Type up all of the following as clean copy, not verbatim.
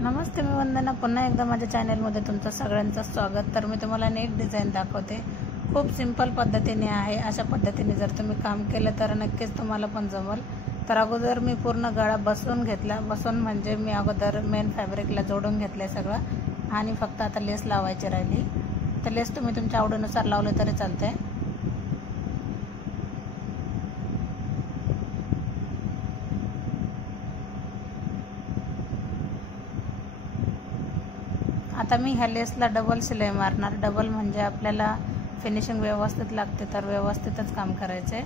नमस्ते, मी वंदना. पुन्हा एकदा माझ्या चॅनलमध्ये तुमचं सगळ्यांचं स्वागत. तर मी तुम्हाला नेट डिझाईन दाखवते. खूप सिंपल पद्धतीने आहे. अशा पद्धतीने जर तुम्ही काम केलं तर नक्कीच तुम्हाला पण जमल. तर अगोदर मी पूर्ण गळा बसवून घेतला. बसवून म्हणजे मी अगोदर मेन फॅब्रिकला जोडून घेतलं सगळं आणि फक्त आता लेस लावायची राहिली. तर लेस तुम्ही तुमच्या आवडीनुसार लावले तरी चालते. आता मी ह्या लेसला डबल शिलाई मारणार. डबल म्हणजे आपल्याला फिनिशिंग व्यवस्थित लागते, तर व्यवस्थितच काम करायचं आहे.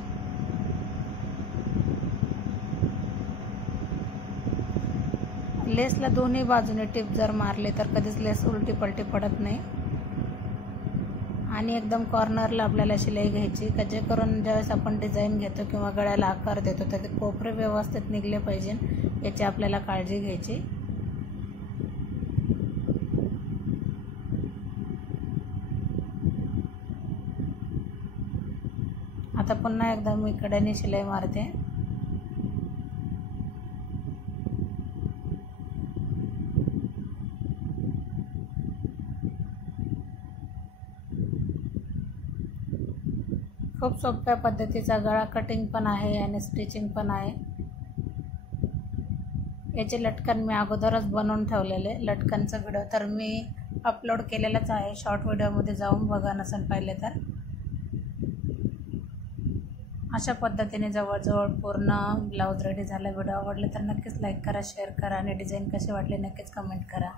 लेसला दोन्ही बाजूने टिप जर मारले तर कधीच लेस उलटी पलटी पडत नाही. आणि एकदम कॉर्नरला आपल्याला शिलाई घ्यायची, का जे करून ज्यावेळेस आपण डिझाईन घेतो किंवा गळ्याला आकार देतो तर ते कोपरे व्यवस्थित निघले पाहिजे, याची आपल्याला काळजी घ्यायची. आता पुन्हा एकदा मी कड्याने शिलाई मारते. खूप सोप्या पद्धतीचा गळा कटिंग पण आहे आणि स्टिचिंग पण आहे. याचे लटकन मी अगोदरच बनवून ठेवलेले. लटकनचा व्हिडिओ तर मी अपलोड केलेलाच आहे. शॉर्ट व्हिडिओमध्ये जाऊन बघा नसेल पाहिले तर. अशा पद्धतीने जवळजवळ पूर्ण ब्लाऊज रेडी झाला. व्हिडिओ आवडले तर नक्कीच लाईक करा, शेअर करा आणि डिझाईन कशी वाटली नक्कीच कमेंट करा.